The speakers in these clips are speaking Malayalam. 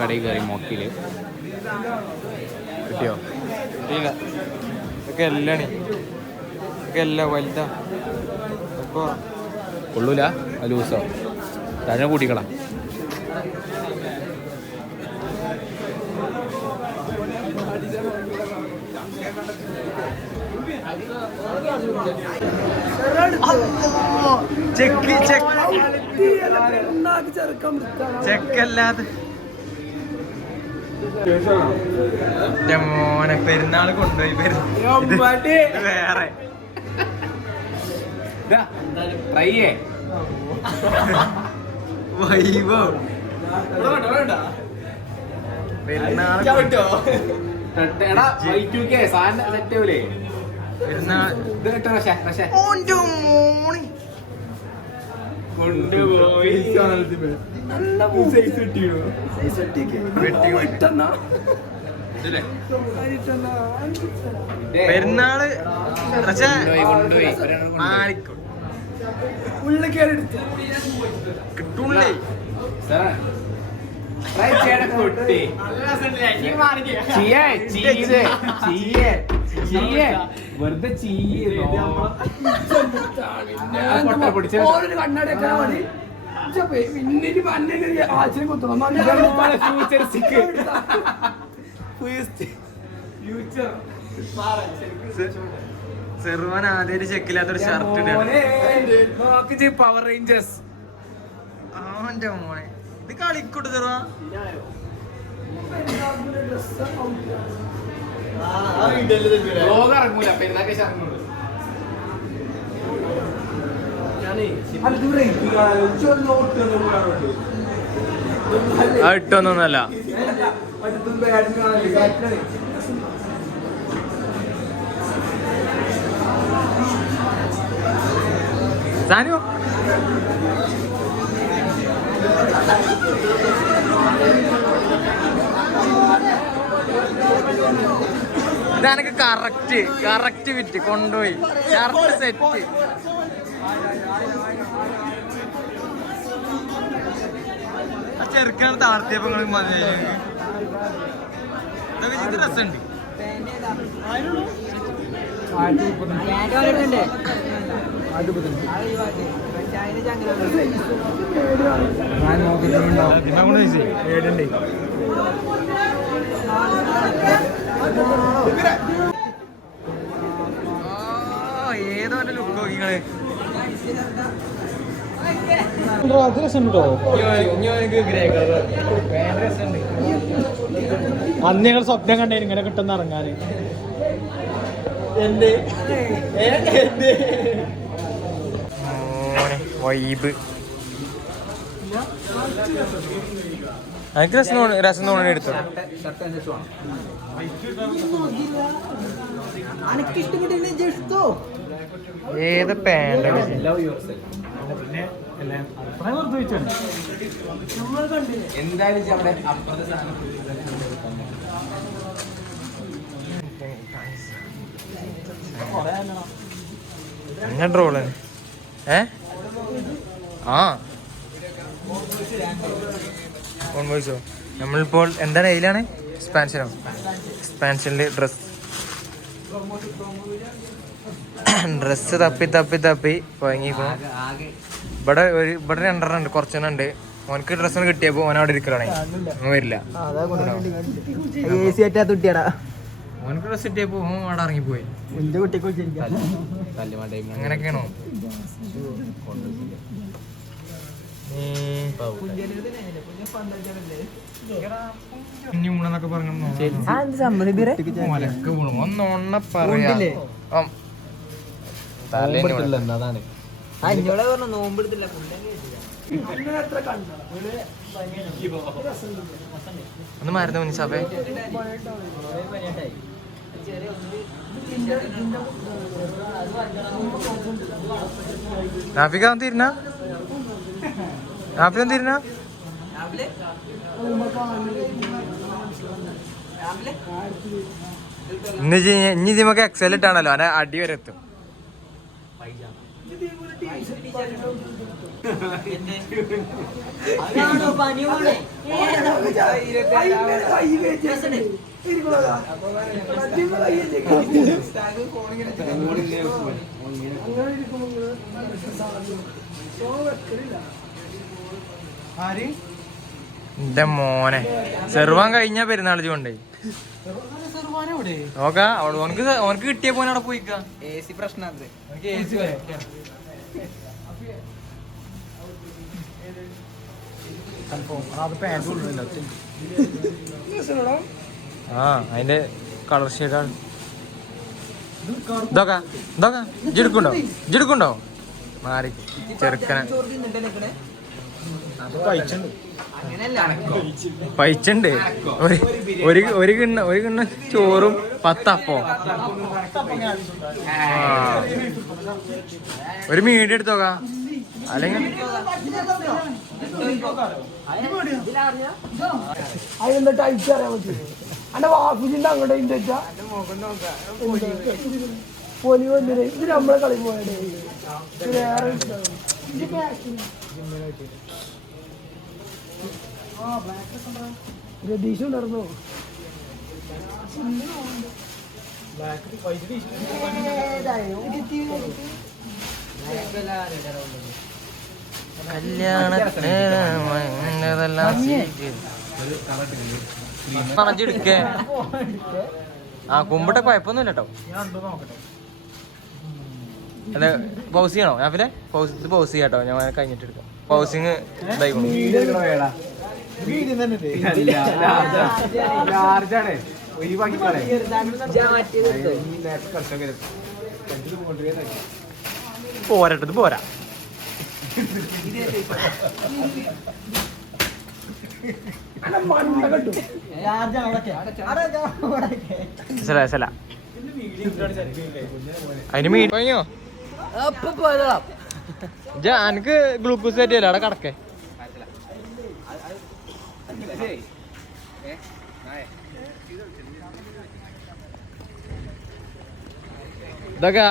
കടയിൽ കയറി മോക്കില് കിട്ടിയോ? കിട്ടിയില്ല. ഇതൊക്കെ എല്ലാണ്, ഇതൊക്കെ എല്ലാം വലുതാ. അപ്പോൾ കൊള്ളൂല, ലൂസോ തന്നെ കൂട്ടിക്കളാം. ചെക്കല്ലാതെ മോനെ പെരുന്നാൾ കൊണ്ടുപോയി വേറെ വൈബോ പെരുന്നാൾ കൊണ്ടുപോയി പെരുന്നാള് കിട്ടൂല്ലേ? വെറുതെ സെർവാൻ ആദ്യം ചെക്കില്ലാത്തൊരു ഷർട്ട് പവർ റേഞ്ചേഴ്സ്. അവന്റെ മോനെ ഇത് കളിക്കൂട്ട് സെർവാ. ഇട്ടൊന്നല്ല സാനു ഇതാനക്ക് കറക്റ്റ് വിറ്റ് കൊണ്ടുപോയി ഷർട്ട് സെറ്റ്. ആ ചെറുക്കാണ് താഴ്ത്തിയപ്പോ ഇതൊക്കെ രസമുണ്ട്. ഏതോ ലുക്ക് നോക്കിങ്ങള് അന്ന് ഞങ്ങൾ സ്വപ്നം കണ്ടായിരുന്നു ഇങ്ങനെ കിട്ടുന്ന ഇറങ്ങാന്. വൈബ് എനിക്ക് രസം തോന്നി എടുത്തോ. ഏത് പാൻ്റ് ഞാൻ ട്രോള് വോയിസോ. നമ്മളിപ്പോൾ എന്താണ് അതിലാണ് സ്പാൻഷനിൽ ഡ്രസ്സ് തപ്പി പോയിപ്പോ ഇവിടെ രണ്ടെണ്ണം ഉണ്ട്, കുറച്ചെണ്ണം ഉണ്ട്. ഓനക്ക് ഡ്രസ്സൊന്നും കിട്ടിയപ്പോ ഓൻ അവിടെ ഇരിക്കലാണേ, ഓൻ വരില്ല. ഓനക്ക് ഡ്രസ് കിട്ടിയപ്പോ ഓൻ അവിടെ ഇറങ്ങിപ്പോയി. അങ്ങനെയൊക്കെയാണോ? ൂണെന്നൊക്കെ പറഞ്ഞു ഒന്നൊണ്ണ പറയാ. ഒന്ന് മരുന്ന് മുനിസാബേ. നാഫിക തീരുന്ന ഇനി നമുക്ക് എക്സൽ ഇട്ടാണല്ലോ, അനെ അടി വരെ എത്തും. എന്റെ മോനെ സെർവാൻ കഴിഞ്ഞ പെരുന്നാൾ കൊണ്ടേ നോക്കാ അവിടെ ഓനക്ക് കിട്ടിയ പോലെ അവിടെ പോയിക്കാ. പ്രശ്നം ആ അതിന്റെ കളർ ഷെയ്ഡാണ്. ഇതൊക്കെ ഇതൊക്കെ ജിടുക്കുണ്ടോ മാറി ചെറുക്കനെ പൈച്ചുണ്ട്. ഒരു കിണ്ണ ചോറും 10 അപ്പം. ഒരു മീഡിയം എടുത്തോക്കാ അല്ലെങ്കിൽ അതെന്താ ടൈറ്റ് അറിയാൻ പറ്റും. അന്റെ വാഫിന്റെ അങ്ങോട്ട് പൊലി വന്നിട്ട് ഇത് നമ്മളെ കളി പോയടേ. രതീഷ് ഉണ്ടായിരുന്നോ? പറഞ്ഞെടുക്കേ. ആ കുമ്പിട്ട കുഴപ്പമൊന്നുമില്ല കേട്ടോ. അല്ല പൗസ് ചെയ്യണോ? ഞാൻ പിന്നെ പൗസ് ചെയ്യാം കേട്ടോ. ഞാൻ കഴിഞ്ഞിട്ട് എടുക്കാം. പൗസിങ് ഇതായിക്കോളും. പോരട്ടത് പോരാ. അതിന് മീൻ കഴിഞ്ഞോ? എനിക്ക് ഗ്ലൂക്കോസ് കയറ്റിയല്ലോ അവിടെ കടക്കേ. ഇതൊക്കെ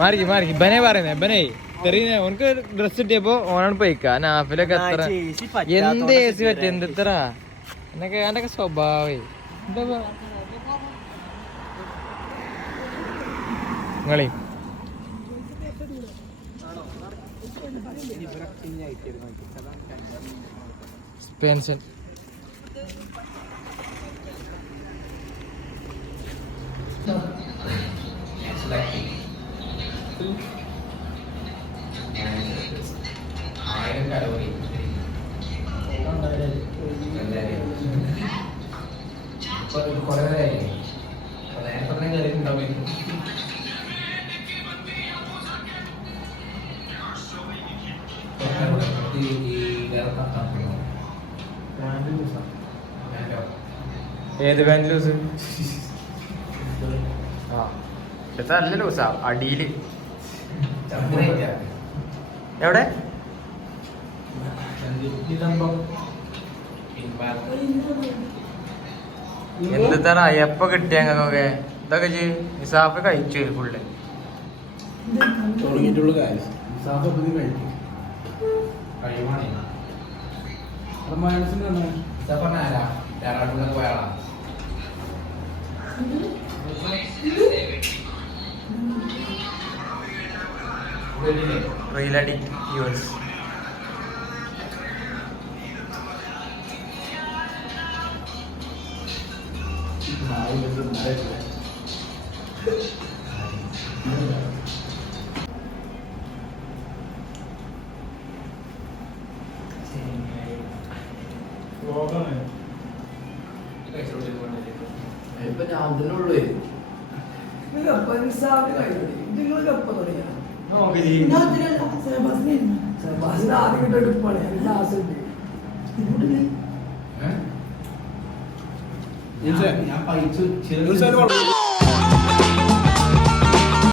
മാറിക്ക് ബനെ പറയുന്നേ. ബനെ തെറിയുന്നേ. ഓനക്ക് ഡ്രസ് കിട്ടിയപ്പോ ഓനാണ് പോയിക്കാ. നാഫിലൊക്കെ എത്ര എന്ത് AC പറ്റ എന്തെത്ര എന്നൊക്കെ അതിന്റെ സ്വഭാവേ. എന്താ നിങ്ങളെ പെൻഷൻ ഏത് പാൻറ് ലൂസ്? ആ പക്ഷെ നല്ല ലൂസാ അടിയില്. എവിടെ എന്താണ് എപ്പ കിട്ടിയ ഞങ്ങൾക്കൊക്കെ? ഇതൊക്കെ നിസാഫ് കഴിച്ചു ഫുള്ള്. Real addict viewers. ഇപ്പൊ ഞാൻ അതിനുള്ളൂ. ഞാൻ പൈസ